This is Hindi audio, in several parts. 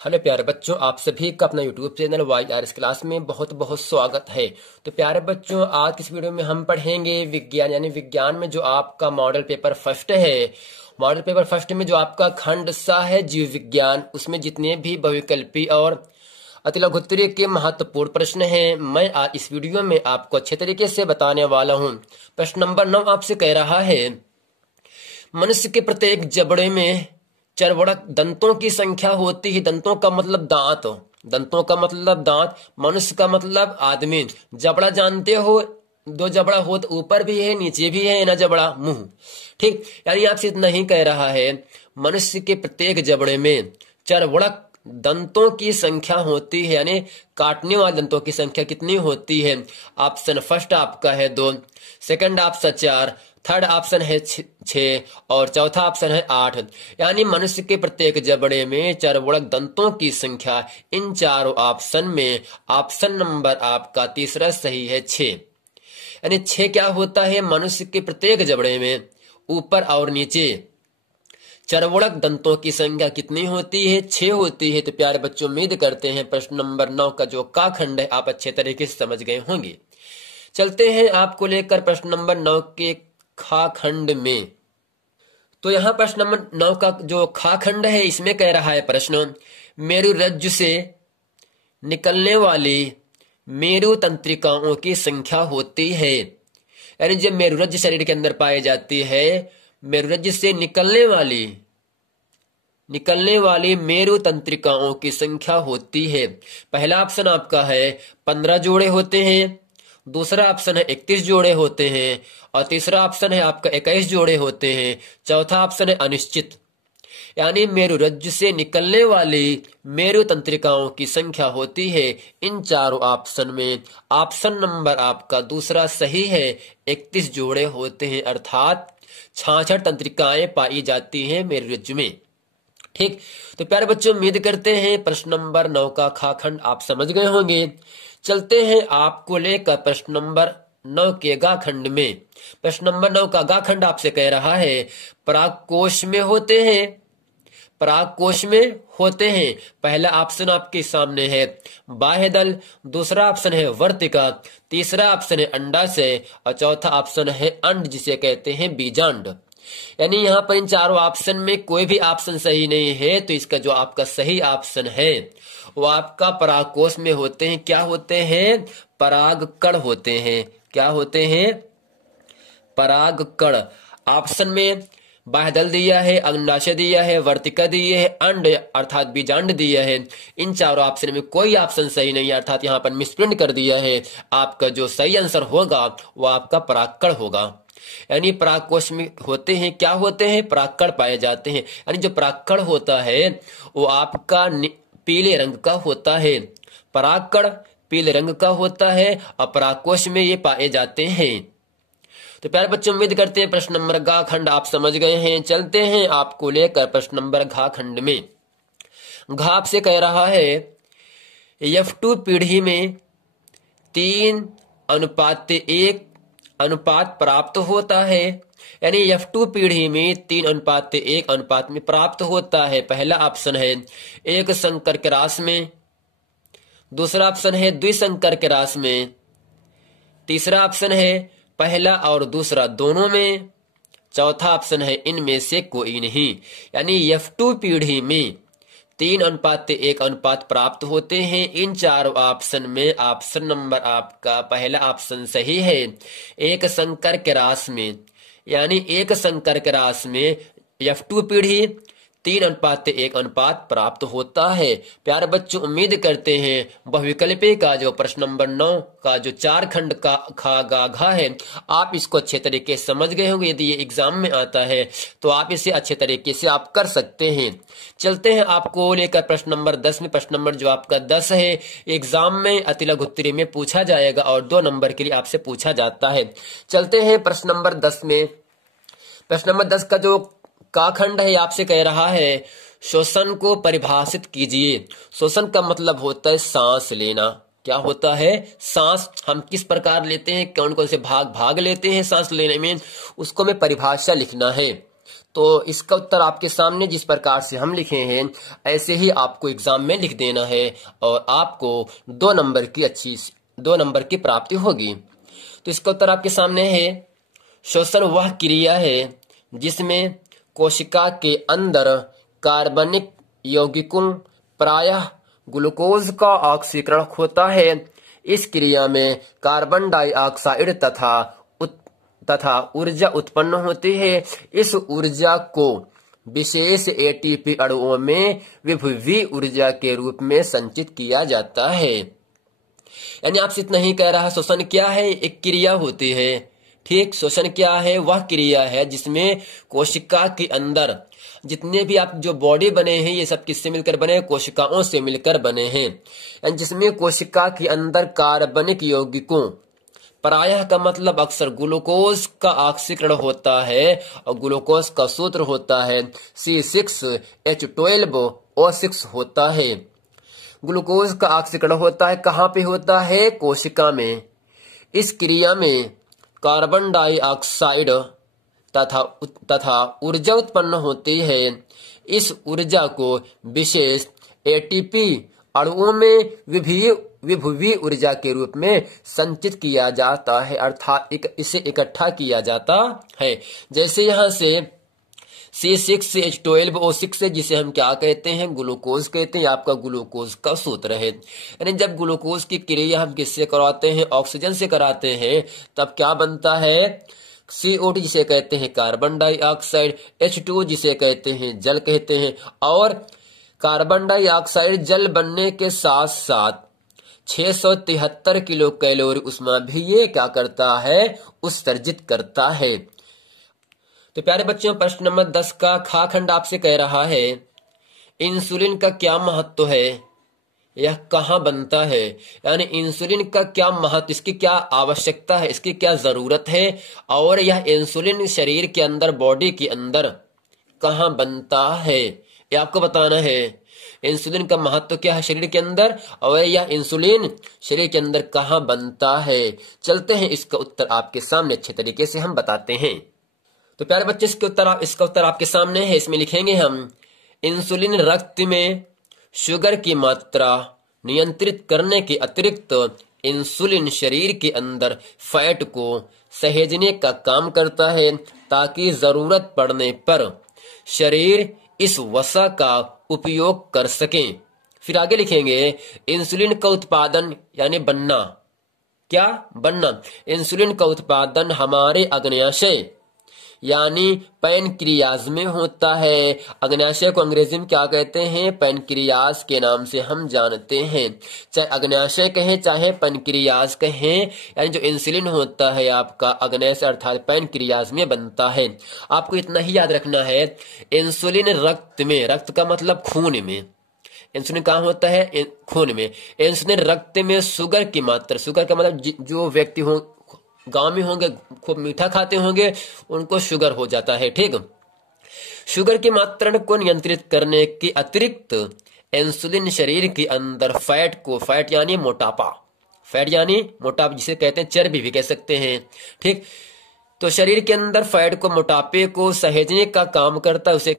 हेलो प्यारे बच्चों, आप सभी का अपना यूट्यूब चैनल YRS क्लास में बहुत बहुत स्वागत है। तो प्यारे बच्चों, आज की इस वीडियो में हम पढ़ेंगे विज्ञान यानी विज्ञान में जो आपका मॉडल पेपर फर्स्ट है। मॉडल पेपर फर्स्ट में जो आपका खंड सा है जीव विज्ञान, उसमें जितने भी बहुविकल्पी और अतिलघुत्तरीय के महत्वपूर्ण प्रश्न हैं, मैं आज इस वीडियो में आपको अच्छे तरीके से बताने वाला हूँ। प्रश्न नंबर 9 आपसे कह रहा है, मनुष्य के प्रत्येक जबड़े में चर्वणक दंतों की संख्या होती है। दंतों का मतलब दांत, दंतों का मतलब दांत, मनुष्य का मतलब आदमी। जबड़ा जानते हो, दो जबड़ा हो तो ऊपर भी है नीचे भी है ना, जबड़ा मुंह। ठीक, यानी आपसे इतना ही कह रहा है, मनुष्य के प्रत्येक जबड़े में चर्वणक दंतों की संख्या होती है, यानी काटने वाले दंतों की संख्या कितनी होती है। ऑप्शन फर्स्ट आपका है 2, सेकंड ऑप्शन 4, थर्ड ऑप्शन है 6 और चौथा ऑप्शन है 8। यानी मनुष्य के प्रत्येक जबड़े में चर्वणक दंतों की संख्या, इन चारों ऑप्शन में ऑप्शन नंबर आपका तीसरा सही है 6। यानी 6 क्या होता है, मनुष्य के प्रत्येक जबड़े में ऊपर और नीचे चर्वणक दंतों की संख्या कितनी होती है, 6 होती है। तो प्यारे बच्चों, उम्मीद करते हैं प्रश्न नंबर 9 का जो का खंड है आप अच्छे तरीके से समझ गए होंगे। चलते हैं आपको लेकर प्रश्न नंबर 9 के खा खंड में। तो यहाँ प्रश्न नंबर 9 का जो खा खंड है, इसमें कह रहा है प्रश्न, मेरुरज्जु से निकलने वाली मेरु तंत्रिकाओं की संख्या होती है। यानी जब मेरुरज्जु शरीर के अंदर पाई जाती है, मेरुरज्जु से निकलने वाली मेरु तंत्रिकाओं की संख्या होती है। पहला ऑप्शन आपका है 15 जोड़े होते हैं, दूसरा ऑप्शन है 31 जोड़े होते हैं और तीसरा ऑप्शन है आपका 21 जोड़े होते हैं, चौथा ऑप्शन है अनिश्चित। यानी मेरुरज्जु से निकलने वाली मेरु तंत्रिकाओं की संख्या होती है इन चारों ऑप्शन में ऑप्शन नंबर आपका दूसरा सही है, 31 जोड़े होते हैं, अर्थात 66 तंत्रिकाएं पाई जाती हैं मेरुरज्जु में। ठीक, तो प्यारे बच्चों, उम्मीद करते हैं प्रश्न नंबर 9 का खा खंड आप समझ गए होंगे। चलते हैं आपको लेकर प्रश्न नंबर 9 के गा खंड में। प्रश्न नंबर 9 का गा खंड आपसे कह रहा है, परागकोश में होते हैं, परागकोश में होते हैं। पहला ऑप्शन आपके सामने है बाह्यदल, दूसरा ऑप्शन है वर्तिका, तीसरा ऑप्शन है अंडाशय और चौथा ऑप्शन है अंड, जिसे कहते हैं बीजांड। यानी यहाँ पर इन चारों ऑप्शन में कोई भी ऑप्शन सही नहीं है, तो इसका जो आपका सही ऑप्शन है वो आपका परागकोश में होते हैं। क्या होते हैं? परागकण होते हैं। क्या होते हैं? परागकण। ऑप्शन में बाह्यदल दिया है, अंडाशय दिया है, वर्तिका दिए है, अंड अर्थात बीजांड दिया है। इन चारों ऑप्शन में कोई ऑप्शन सही नहीं है, अर्थात यहाँ पर मिसप्रिंट कर दिया है। आपका जो सही आंसर होगा वो आपका परागकण होगा। यानी परागकोश में होते हैं, क्या होते हैं? परागकण पाए जाते हैं। यानी जो परागकण होता है वो आपका पीले रंग का होता है। परागकण पीले रंग का होता है और परागकोश में ये पाए जाते हैं। तो प्यारे बच्चों, उम्मीद करते हैं प्रश्न नंबर घा खंड आप समझ गए हैं। चलते हैं आपको लेकर प्रश्न नंबर घा खंड में। घा आपसे कह रहा है, F2 पीढ़ी में 3:1 अनुपात प्राप्त होता है। यानी F2 पीढ़ी में 3:1 अनुपात में प्राप्त होता है। पहला ऑप्शन है एक संकर के रास में, दूसरा ऑप्शन है द्विसंकर के रास में, तीसरा ऑप्शन है पहला और दूसरा दोनों में, चौथा ऑप्शन है इनमें से कोई नहीं। यानी F2 पीढ़ी में 3:1 अनुपात प्राप्त होते हैं। इन चारों ऑप्शन में ऑप्शन नंबर आपका पहला ऑप्शन सही है, एक संकर के रास में। यानी एक संकर के रास में F2 पीढ़ी 3:1 अनुपात प्राप्त होता है। प्यारे बच्चों, उम्मीद करते हैं बहुविकल्पी का जो प्रश्न नंबर 9 का जो 4 खंड का खा गा घा है, आप इसको अच्छे तरीके से समझ गए होंगे। यदि ये एग्जाम में आता है तो आप इसे अच्छे तरीके से आप कर सकते हैं। चलते हैं आपको लेकर प्रश्न नंबर 10 में। प्रश्न नंबर जो आपका 10 है, एग्जाम में अतिलघुत्तरी में पूछा जाएगा और 2 नंबर के लिए आपसे पूछा जाता है। चलते हैं प्रश्न नंबर 10 में। प्रश्न नंबर 10 का जो का खंड है आपसे कह रहा है, श्वसन को परिभाषित कीजिए। श्वसन का मतलब होता है सांस लेना। क्या होता है? सांस हम किस प्रकार लेते हैं, कौन कौन से भाग लेते हैं सांस लेने में, उसको में परिभाषा लिखना है। तो इसका उत्तर आपके सामने जिस प्रकार से हम लिखे हैं ऐसे ही आपको एग्जाम में लिख देना है और आपको 2 नंबर की प्राप्ति होगी। तो इसका उत्तर आपके सामने है, श्वसन वह क्रिया है जिसमें कोशिका के अंदर कार्बनिक यौगिकों प्रायः ग्लूकोज का ऑक्सीकरण होता है। इस क्रिया में कार्बन डाइऑक्साइड तथा ऊर्जा उत्पन्न होती है। इस ऊर्जा को विशेष एटीपी अणुओं में विभवी ऊर्जा के रूप में संचित किया जाता है। यानी आपसे इतना ही कह रहा है, श्वसन क्या है? एक क्रिया होती है। ठीक, श्वसन क्या है? वह क्रिया है जिसमें कोशिका के अंदर जितने भी आप जो बॉडी बने हैं ये सब किससे मिलकर बने हैं? कोशिकाओं से मिलकर बने हैं। जिसमें कोशिका के अंदर कार्बनिक यौगिकों प्रायः का मतलब अक्सर ग्लूकोज का ऑक्सीकरण होता है और ग्लूकोज का सूत्र होता है C6H12O6 होता है। ग्लूकोज का ऑक्सीकरण होता है, कहाँ पे होता है? कोशिका में। इस क्रिया में कार्बन डाइऑक्साइड तथा ऊर्जा उत्पन्न होती है। इस ऊर्जा को विशेष एटीपी अणुओं में विभवी ऊर्जा के रूप में संचित किया जाता है, अर्थात इसे इकट्ठा किया जाता है। जैसे यहाँ से C6H12O6 है, जिसे हम क्या कहते हैं? ग्लूकोज कहते हैं। आपका ग्लूकोज का सूत्र है। यानी जब ग्लूकोज की क्रिया हम किससे कराते हैं? ऑक्सीजन से कराते हैं। तब क्या बनता है? CO2 जिसे कहते हैं कार्बन डाइऑक्साइड, H2 जिसे कहते हैं जल कहते हैं। और कार्बन डाइऑक्साइड जल बनने के साथ साथ 673 किलो कैलोरी ऊष्मा भी ये क्या करता है? उत्सर्जित करता है। तो प्यारे बच्चों, प्रश्न नंबर 10 का खा खंड आपसे कह रहा है, इंसुलिन का क्या महत्व है? यह कहाँ बनता है? यानी इंसुलिन का क्या महत्व, इसकी क्या आवश्यकता है, इसकी क्या जरूरत है, और यह इंसुलिन शरीर के अंदर, बॉडी के अंदर कहाँ बनता है, ये आपको बताना है। इंसुलिन का महत्व क्या है शरीर के अंदर, और यह इंसुलिन शरीर के अंदर कहाँ बनता है। चलते हैं, इसका उत्तर आपके सामने अच्छे तरीके से हम बताते हैं। तो प्यारे बच्चे, इसका उत्तर आपके सामने है। इसमें लिखेंगे हम, इंसुलिन रक्त में शुगर की मात्रा नियंत्रित करने के अतिरिक्त इंसुलिन शरीर के अंदर फैट को सहेजने का काम करता है, ताकि जरूरत पड़ने पर शरीर इस वसा का उपयोग कर सके। फिर आगे लिखेंगे, इंसुलिन का उत्पादन यानी बनना, क्या बनना? इंसुलिन का उत्पादन हमारे अग्न्याशय यानी पैनक्रियाज में होता है। अग्न्याशय को अंग्रेजी में क्या कहते हैं? पैनक्रियाज के नाम से हम जानते हैं। चाहे अग्न्याशय कहें चाहे पैनक्रियाज कहें, यानी जो इंसुलिन होता है आपका अग्न्याशय अर्थात पैनक्रियाज में बनता है। आपको इतना ही याद रखना है, इंसुलिन रक्त में, रक्त का मतलब खून में, इंसुलिन कहाँ होता है? खून में। इंसुलिन रक्त में शुगर की मात्रा, शुगर का मतलब जो व्यक्ति हो गांव में होंगे, खूब मीठा खाते होंगे, उनको शुगर हो जाता है। ठीक, शुगर की मात्रा को नियंत्रित करने के अतिरिक्त इंसुलिन शरीर के अंदर फैट यानी मोटापा, जिसे कहते हैं चर्बी भी कह सकते हैं। ठीक, तो शरीर के अंदर फैट को, मोटापे को सहेजने का काम करता है उसे,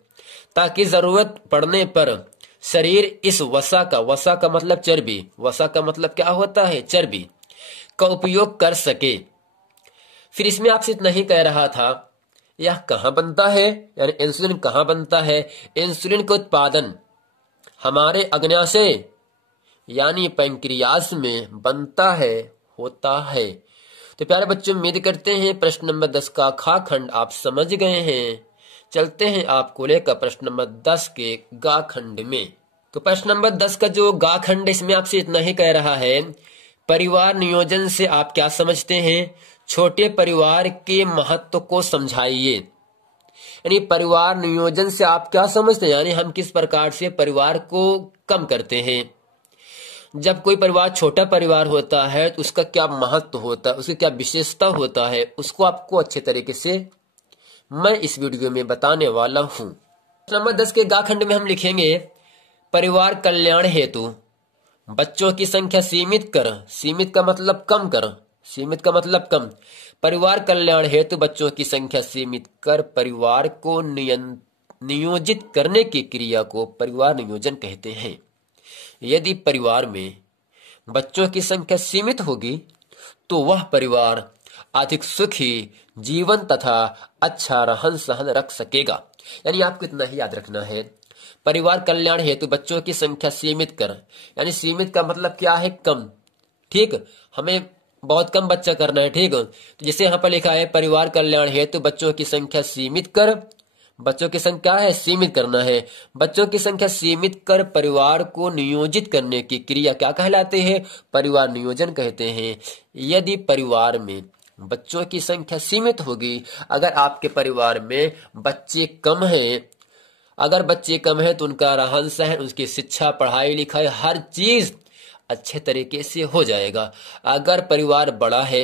ताकि जरूरत पड़ने पर शरीर इस वसा का मतलब चर्बी, वसा का मतलब क्या होता है? चर्बी का उपयोग कर सके। फिर इसमें आपसे इतना ही कह रहा था, यह कहाँ बनता है, यानी इंसुलिन कहाँ बनता है? इंसुलिन का उत्पादन हमारे अग्न्याशय यानी पैंक्रियाज में बनता है, होता है। तो प्यारे बच्चों, उम्मीद करते हैं प्रश्न नंबर 10 का खा खंड आप समझ गए हैं। चलते हैं आपको लेकर प्रश्न नंबर 10 के गा खंड में। तो प्रश्न नंबर 10 का जो गा खंड, इसमें आपसे इतना ही कह रहा है, परिवार नियोजन से आप क्या समझते हैं? छोटे परिवार के महत्व को समझाइए। यानी परिवार नियोजन से आप क्या समझते हैं, यानी हम किस प्रकार से परिवार को कम करते हैं। जब कोई परिवार छोटा परिवार होता है तो उसका क्या महत्व होता है, उसकी क्या विशेषता होता है, उसको आपको अच्छे तरीके से मैं इस वीडियो में बताने वाला हूं। नंबर 10 के गा खंड में हम लिखेंगे, परिवार कल्याण हेतु बच्चों की संख्या सीमित कर, सीमित का मतलब कम कर, सीमित का मतलब कम। परिवार कल्याण हेतु बच्चों की संख्या सीमित कर परिवार को नियोजित करने की क्रिया को परिवार नियोजन कहते हैं। यदि परिवार में बच्चों की संख्या सीमित होगी तो वह परिवार अधिक सुखी जीवन तथा अच्छा रहन सहन रख सकेगा। यानी आपको इतना ही याद रखना है, परिवार कल्याण हेतु बच्चों की संख्या सीमित कर, यानी सीमित का मतलब क्या है, कम। ठीक, हमें बहुत कम बच्चा करना है। ठीक, तो जैसे यहाँ पर लिखा है परिवार कल्याण हेतु बच्चों की संख्या सीमित कर, बच्चों की संख्या है सीमित करना है। बच्चों की संख्या सीमित कर परिवार को नियोजित करने की क्रिया क्या कहलाते हैं, परिवार नियोजन कहते हैं। यदि परिवार में बच्चों की संख्या सीमित होगी, अगर आपके परिवार में बच्चे कम हैं, अगर बच्चे कम हैं तो उनका रहन सहन, उसकी शिक्षा, पढ़ाई लिखाई, हर चीज अच्छे तरीके से हो जाएगा। अगर परिवार बड़ा है,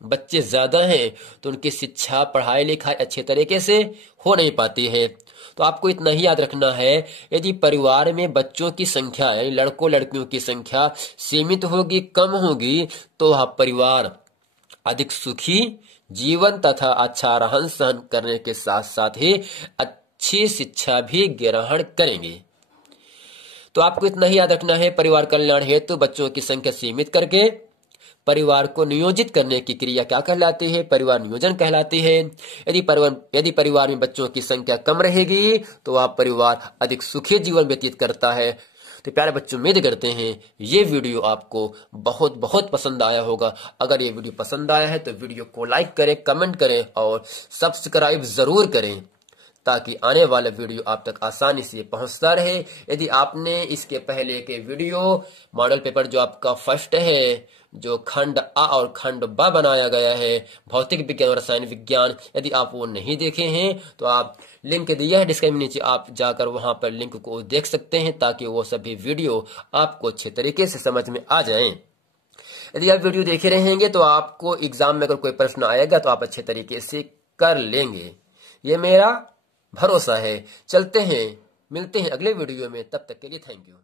बच्चे ज्यादा हैं, तो उनकी शिक्षा, पढ़ाई लिखाई अच्छे तरीके से हो नहीं पाती है। तो आपको इतना ही याद रखना है, यदि परिवार में बच्चों की संख्या यानी लड़कों लड़कियों की संख्या सीमित होगी, कम होगी, तो वह परिवार अधिक सुखी जीवन तथा अच्छा रहन सहन करने के साथ साथ ही अच्छी शिक्षा भी ग्रहण करेंगे। तो आपको इतना ही याद रखना है, परिवार कल्याण हेतु बच्चों की संख्या सीमित करके परिवार को नियोजित करने की क्रिया क्या कहलाती है, परिवार नियोजन कहलाती है। यदि परिवार में बच्चों की संख्या कम रहेगी तो वह परिवार अधिक सुखी जीवन व्यतीत करता है। तो प्यारे बच्चों, उम्मीद करते हैं ये वीडियो आपको बहुत बहुत पसंद आया होगा। अगर ये वीडियो पसंद आया है तो वीडियो को लाइक करें, कमेंट करें और सब्सक्राइब जरूर करें, ताकि आने वाला वीडियो आप तक आसानी से पहुंचता रहे। यदि आपने इसके पहले के वीडियो मॉडल पेपर जो आपका फर्स्ट है, जो खंड आ और खंड ब बनाया गया है, भौतिक विज्ञान और रसायन विज्ञान, यदि आप वो नहीं देखे हैं तो आप लिंक दिया है डिस्क्रिप्शन नीचे, आप जाकर वहां पर लिंक को देख सकते हैं, ताकि वो सभी वीडियो आपको अच्छे तरीके से समझ में आ जाएं। यदि आप वीडियो देखे रहेंगे तो आपको एग्जाम में अगर कोई प्रश्न आएगा तो आप अच्छे तरीके से कर लेंगे, ये मेरा भरोसा है। चलते हैं, मिलते हैं अगले वीडियो में, तब तक के लिए थैंक यू।